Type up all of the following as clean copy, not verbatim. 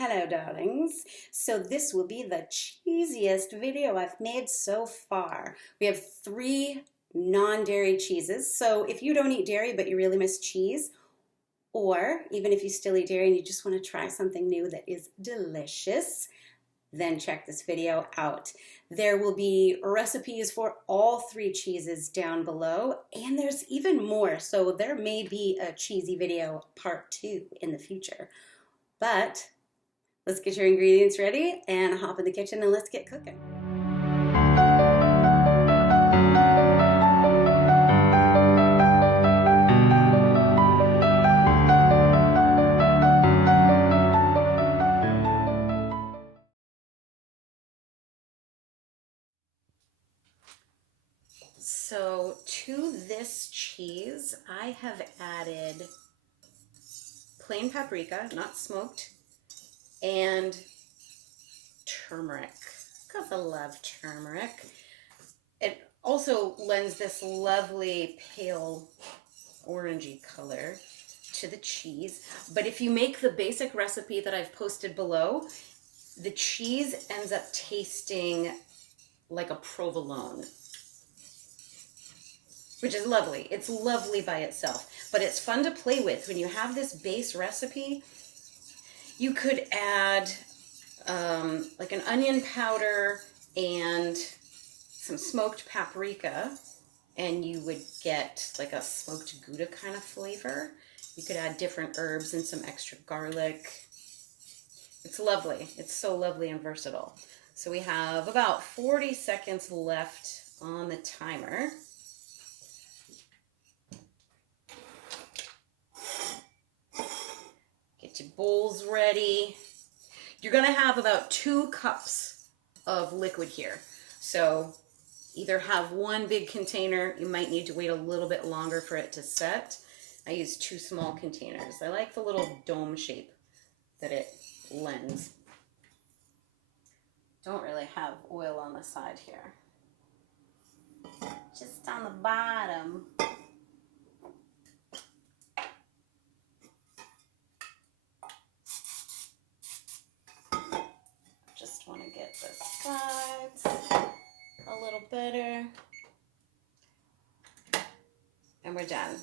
Hello, darlings. So this will be the cheesiest video I've made so far. We have 3 non-dairy cheeses. So if you don't eat dairy but you really miss cheese, or even if you still eat dairy and you just want to try something new that is delicious, then check this video out. There will be recipes for all 3 cheeses down below, and there's even more. So there may be a cheesy video part 2 in the future. But let's get your ingredients ready and hop in the kitchen and let's get cooking. So to this cheese, I have added plain paprika, not smoked, and turmeric, because I love turmeric. It also lends this lovely pale orangey color to the cheese. But if you make the basic recipe that I've posted below, the cheese ends up tasting like a provolone, which is lovely. It's lovely by itself, but it's fun to play with. When you have this base recipe, you could add like an onion powder and some smoked paprika, and you would get like a smoked Gouda kind of flavor. You could add different herbs and some extra garlic. It's lovely. It's so lovely and versatile. So we have about 40 seconds left on the timer. Get your bowls ready. You're gonna have about 2 cups of liquid here. So either have one big container, you might need to wait a little bit longer for it to set. I use 2 small containers. I like the little dome shape that it lends. Don't really have oil on the side here. Just on the bottom. Want to get the sides a little better, and we're done.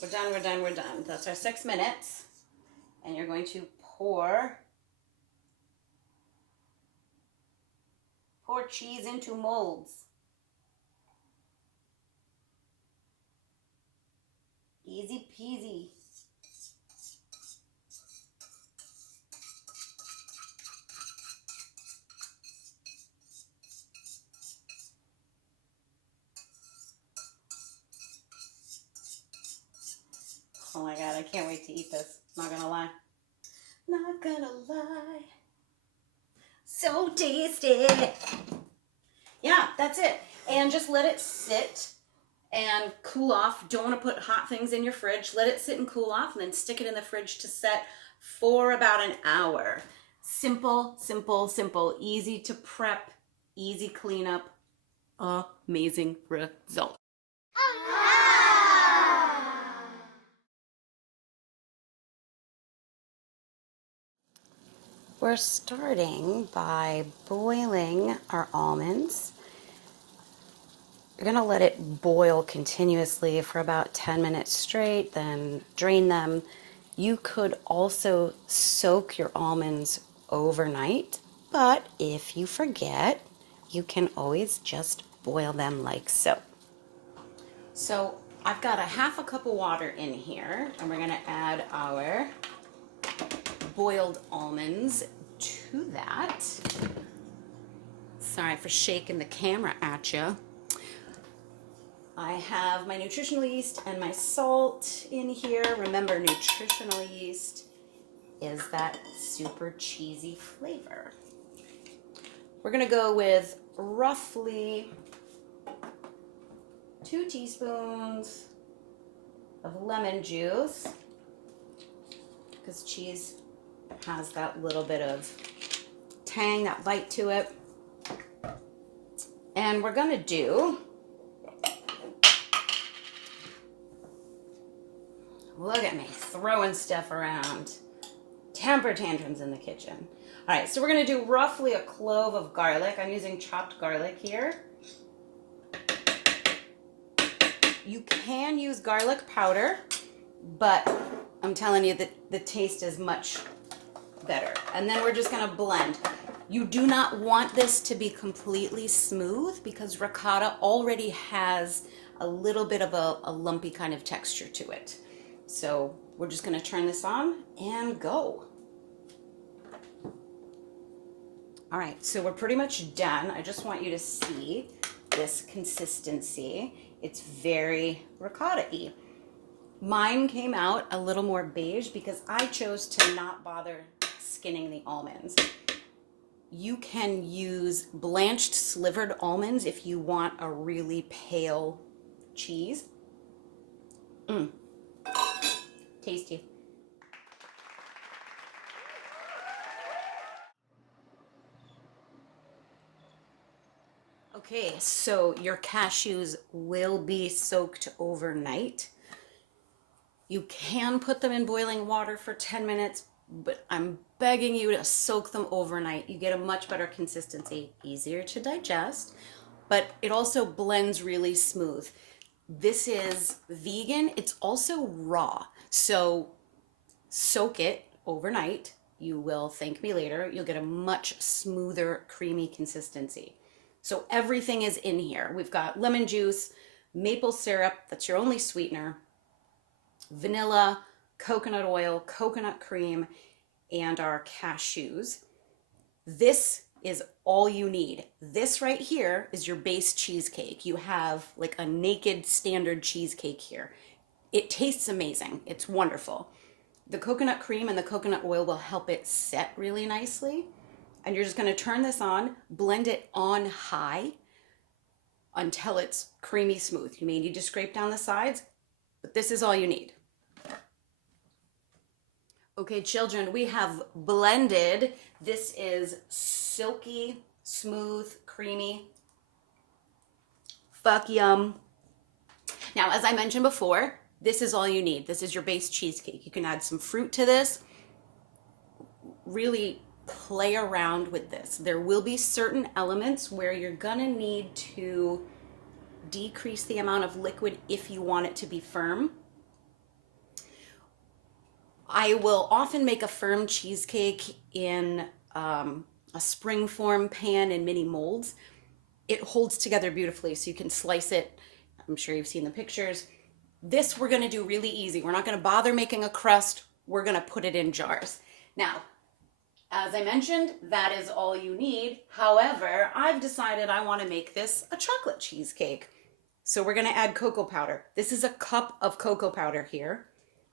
We're done. That's our 6 minutes, and you're going to pour cheese into molds. Easy peasy. Oh my God, I can't wait to eat this. Not gonna lie. Not gonna lie. So tasty. Yeah, that's it. And just let it sit and cool off. Don't want to put hot things in your fridge. Let it sit and cool off, and then stick it in the fridge to set for about an hour. Simple, simple, simple. Easy to prep, easy cleanup, amazing result. We're starting by boiling our almonds. You're gonna let it boil continuously for about 10 minutes straight, then drain them. You could also soak your almonds overnight, but if you forget, you can always just boil them like so. So I've got a half a cup of water in here, and we're gonna add our boiled almonds to that. Sorry for shaking the camera at you. I have my nutritional yeast and my salt in here. Remember, nutritional yeast is that super cheesy flavor. We're gonna go with roughly 2 teaspoons of lemon juice, because cheese has that little bit of tang, that bite to it. And we're gonna do, look at me throwing stuff around, Temper tantrums in the kitchen. All right, so we're gonna do roughly a clove of garlic. I'm using chopped garlic here. You can use garlic powder, but I'm telling you that the taste is much better. And then we're just gonna blend. You do not want this to be completely smooth because ricotta already has a little bit of a lumpy kind of texture to it. So we're just gonna turn this on and go. All right, so we're pretty much done. I just want you to see this consistency. It's very ricotta-y. Mine came out a little more beige because I chose to not bother skinning the almonds. You can use blanched slivered almonds if you want a really pale cheese. Tasty. Okay, so your cashews will be soaked overnight. You can put them in boiling water for 10 minutes, but I'm begging you to soak them overnight. You get a much better consistency, easier to digest, but it also blends really smooth. This is vegan. It's also raw. So soak it overnight. You will thank me later. You'll get a much smoother, creamy consistency. So everything is in here. We've got lemon juice, maple syrup, that's your only sweetener, vanilla, coconut oil, coconut cream, and our cashews. This is all you need. This right here is your base cheesecake. You have like a naked standard cheesecake here. It tastes amazing. It's wonderful. The coconut cream and the coconut oil will help it set really nicely. And you're just going to turn this on, blend it on high until it's creamy smooth. You may need to scrape down the sides, but this is all you need. Okay, children, we have blended. This is silky, smooth, creamy. Fuck yum. Now, as I mentioned before, this is all you need. This is your base cheesecake. You can add some fruit to this. Really play around with this. There will be certain elements where you're gonna need to decrease the amount of liquid if you want it to be firm. I will often make a firm cheesecake in a spring form pan in mini molds. It holds together beautifully, so you can slice it. I'm sure you've seen the pictures. This we're gonna do really easy. We're not gonna bother making a crust. We're gonna put it in jars. Now, as I mentioned, that is all you need. However, I've decided I want to make this a chocolate cheesecake. So we're going to add cocoa powder. This is a cup of cocoa powder here,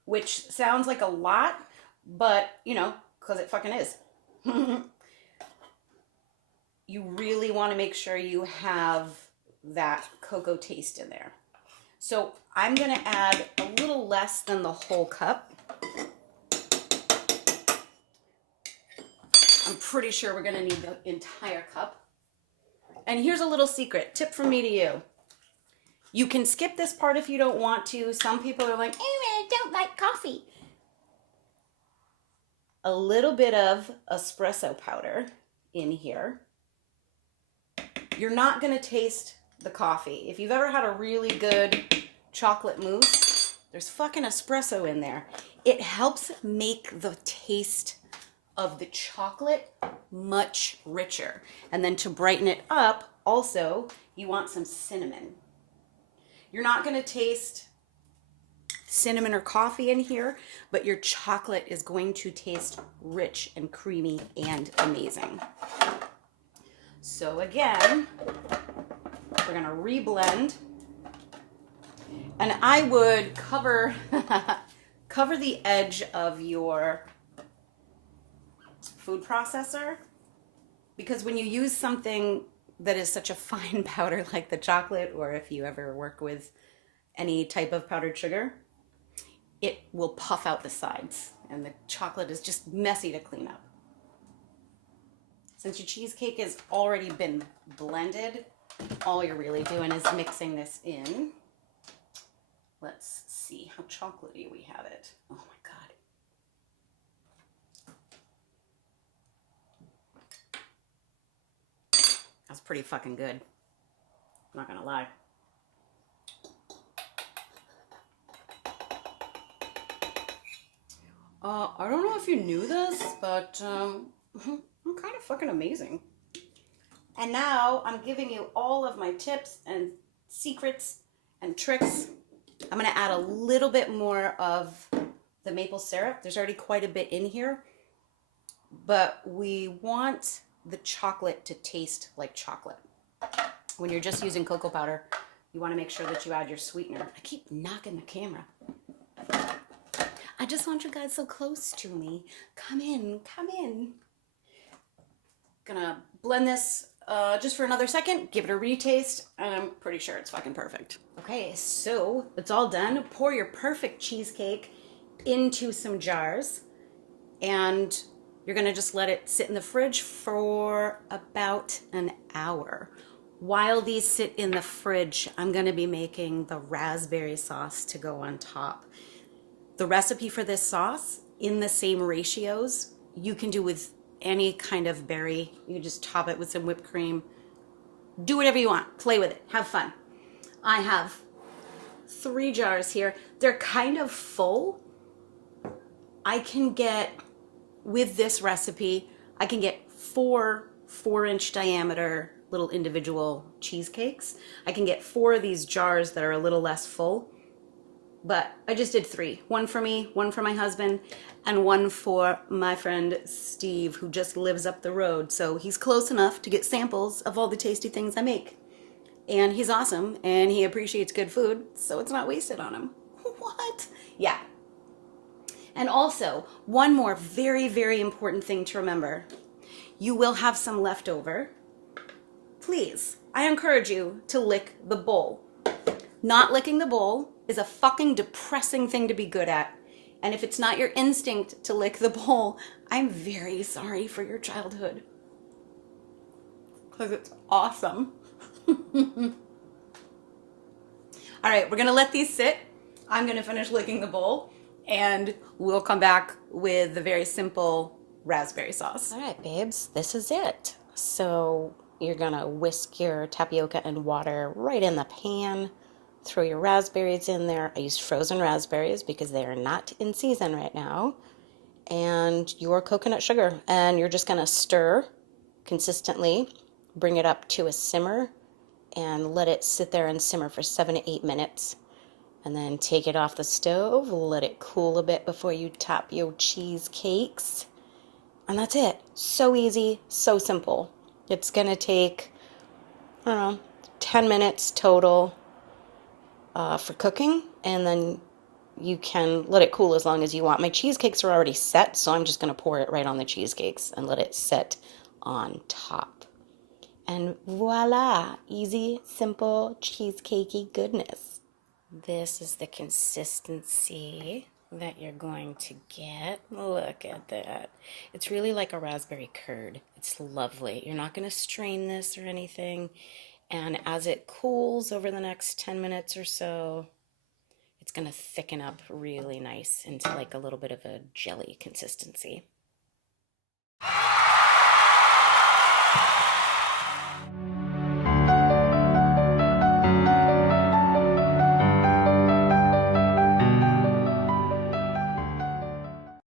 which sounds like a lot, but you know, because it fucking is. You really want to make sure you have that cocoa taste in there. So I'm going to add a little less than the whole cup. I'm pretty sure we're gonna need the entire cup. And here's a little secret, tip from me to you. You can skip this part if you don't want to. Some people are like, I don't like coffee. A little bit of espresso powder in here. You're not gonna taste the coffee. If you've ever had a really good chocolate mousse, there's fucking espresso in there. It helps make the taste of the chocolate much richer. And then to brighten it up, also, you want some cinnamon. You're not going to taste cinnamon or coffee in here, but your chocolate is going to taste rich and creamy and amazing. So again, we're going to reblend. And I would cover the edge of your food processor, because when you use something that is such a fine powder like the chocolate, or if you ever work with any type of powdered sugar, it will puff out the sides and the chocolate is just messy to clean up. Since your cheesecake has already been blended, all you're really doing is mixing this in. Let's see how chocolatey we have it. Oh my God. That's pretty fucking good. I'm not gonna lie. I don't know if you knew this, but I'm kind of fucking amazing. And now I'm giving you all of my tips and secrets and tricks. I'm gonna add a little bit more of the maple syrup. There's already quite a bit in here, but we want the chocolate to taste like chocolate. When you're just using cocoa powder, you want to make sure that you add your sweetener. I keep knocking the camera. I just want you guys so close to me. Come in, come in. Gonna blend this just for another second, give it a retaste, and I'm pretty sure it's fucking perfect. Okay, so it's all done. Pour your perfect cheesecake into some jars, and you're gonna just let it sit in the fridge for about an hour. While these sit in the fridge, I'm gonna be making the raspberry sauce to go on top. The recipe for this sauce, in the same ratios, you can do with any kind of berry. You just top it with some whipped cream. Do whatever you want. Play with it. Have fun. I have 3 jars here. They're kind of full. I can get, with this recipe, I can get 4 4-inch diameter little individual cheesecakes. I can get 4 of these jars that are a little less full, but I just did 3. 1 for me, 1 for my husband, and 1 for my friend Steve, who just lives up the road. So he's close enough to get samples of all the tasty things I make. And he's awesome, and he appreciates good food, so it's not wasted on him. What? Yeah. And also, one more very, very important thing to remember. You will have some leftover. Please, I encourage you to lick the bowl. Not licking the bowl is a fucking depressing thing to be good at. And if it's not your instinct to lick the bowl, I'm very sorry for your childhood. Because it's awesome. All right, we're gonna let these sit. I'm gonna finish licking the bowl, and we'll come back with the very simple raspberry sauce. All right, babes, this is it. So you're gonna whisk your tapioca and water right in the pan. Throw your raspberries in there. I used frozen raspberries because they are not in season right now. And your coconut sugar. And you're just gonna stir consistently, bring it up to a simmer, and let it sit there and simmer for 7 to 8 minutes. And then take it off the stove, let it cool a bit before you top your cheesecakes. And that's it. So easy, so simple. It's gonna take, I don't know, 10 minutes total for cooking, and then you can let it cool as long as you want. My cheesecakes are already set, so I'm just gonna pour it right on the cheesecakes and let it set on top. And voila, easy, simple, cheesecakey goodness. This is the consistency that you're going to get. Look at that. It's really like a raspberry curd. It's lovely. You're not going to strain this or anything. And as it cools over the next 10 minutes or so, it's going to thicken up really nice into like a little bit of a jelly consistency.